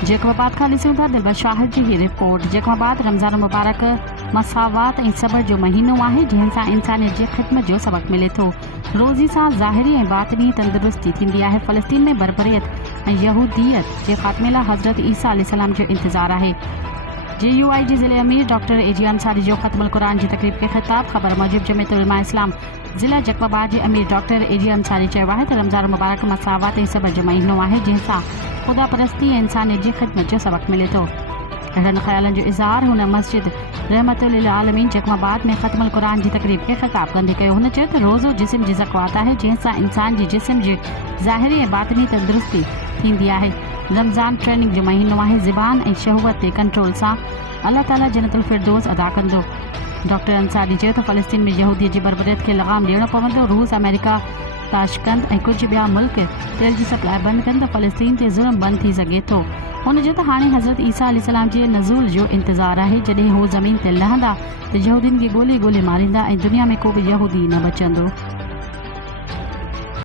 जैकबाबाद खां ॾिसूं था दिलबर शाहिर जी ही रिपोर्ट। जैकबाबाद रमज़ान मुबारक मसावात ऐं सबर जो महीनो आहे, जंहिंसां इंसानियत जी ख़िदमत जो सबक़ मिले थो। रोज़ी सां ज़ाहिरी ऐं बातिनी तंदुरुस्ती थींदी आहे। फ़लस्तीन में बरबरियत ऐं यहूदियत जे ख़ात्मे लाइ हज़रत ईसा अलैहिस्सलाम जो इंतज़ारु आहे। JUI जी ज़िले अमीर डॉक्टर AG अंसारी जो ख़त्मुल क़ुरान जी तक़रीब खे ख़िताब। ख़बर मूजिब जमीयत उलमा इस्लाम ज़िला जैकबाबाद जे अमीर डॉक्टर AG अंसारी चयो आहे त रमज़ान मुबारक मसावात ऐं सबर जो महीनो आहे, जंहिंसां ख़ुदा परस्ती ऐं इंसानियत जी ख़िदमत जो सबक़ मिले थो। अहिड़नि ख़्यालनि जो इज़हार हुन मस्जिद रहमतुल लिल आलमीन जैकबाबाद में ख़त्मुल क़ुरान जी तक़रीब खे ख़िताब कंदे कयो। हुन चयो त रोज़ो जिस्म जी ज़क़वात आहे, जंहिंसां इंसान जी जिस्म जी ज़ाहिरी ऐं बातिनी तंदुरुस्ती थींदी आहे। रमज़ान ट्रेनिंग जो महीनो आहे। ज़बान ऐं शहवत ते कंट्रोल सां अल्लाह ताला जन्नतुल फिरदौस अदा कंदो। डॉक्टर अंसारी चयो त फ़लस्तीन में यहूदियत जी बरबरियत खे लगाम ॾियणो पवंदो। रूस, अमेरिका, ताशकंद ऐं कुझु ॿिया मुल्क तेल जी सप्लाई बंदि कनि त फ़लस्तीन ते ज़ुल्म बंदि थी सघे थो। हुन चयो त हाणे हज़रत ईसा अलैहिस्सलाम जे नज़ूल जो इंतज़ारु आहे। जॾहिं हू ज़मीन ते लहंदा त यहूदियुनि खे ॻोल्हे ॻोल्हे मारींदा ऐं दुनिया में को बि यहूदी न बचंदो।